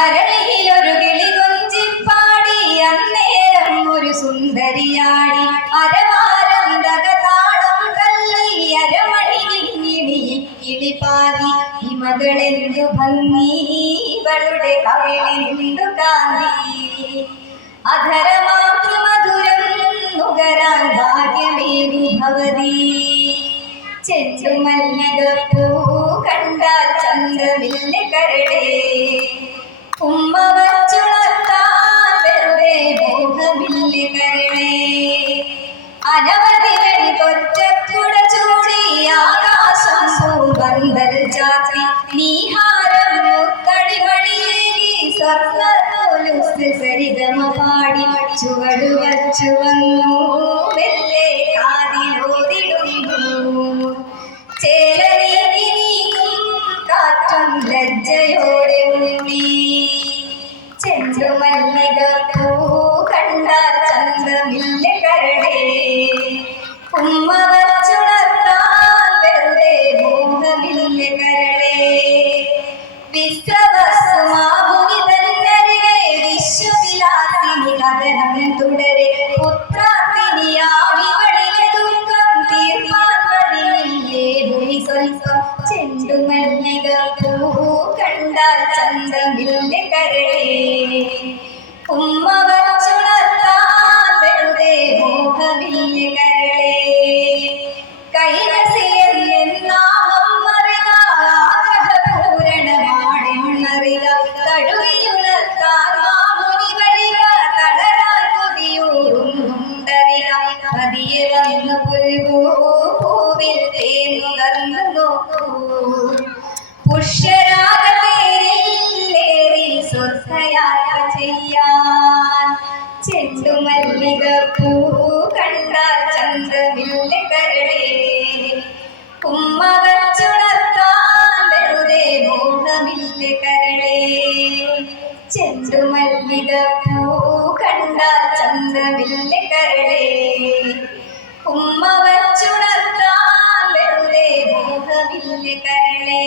അരളിയിലൊരു കിളി കൊഞ്ചിപ്പാടി അന്നേരം ഒരു സുന്ദരിയാടി. അരവാരം തകതാളം തല്ലി അരമണി കിങ്ങിണി കിളിപ്പാതി ഈ മകളെന്തു ഭംഗി ഇവളുടെ കവിളിന്തു കാന്തി. അധരമാതൃമധുരം നുകരാൻ ഭാഗ്യമേവി ഭവതി. പൂ കണ്ടാൽ ചന്ദ്രമില്ല കരടേ ഉമ്മ വച്ചുണർത്താൻ വെറുതെ മോഹമില്ല വരണേ അനവധി കൊറ്റക്കുട ചൂടി ആകാശം പൂവന്തൽ ചാത്തി നീഹാരം മുത്തടിമണിയേകി സ്വർണ സരിഗമ പാടി ചുവടു വച്ചു വന്നു ചെണ്ടുമല്ലിക പൂ കണ്ടാൽ ചന്ദ്രമില്ല കരടേ ഉമ്മ വച്ചുണർത്താൻ വെറുതെ മോഹമില്ല കരടേ വിശ്വവസ്തുമാവുനി തന്നരികെ വിശ്വവിലാസിനി കഥനം തുടരെ പുത്രാത്തിനിയാവികളിലെ ദുഃഖം തീർപ്പാൻ വഴിയില്ലേ ഭൂമി സ്വൽപ്പം ചെണ്ടുമല്ലിക പൂ കണ്ടാൽ ചന്തമില്ല കരളേ. ചെണ്ടുമല്ലിക പൂ കണ്ട ചന്ദ്രമില്ല കരളേ. ചെണ്ടുമല്ലിക പൂ കണ്ടാൽ ചന്ദ്രമില്ല കരളേ ഉമ്മ വച്ചുണർത്താൻ വെറുതെ മോഹമില്ല കരളേ.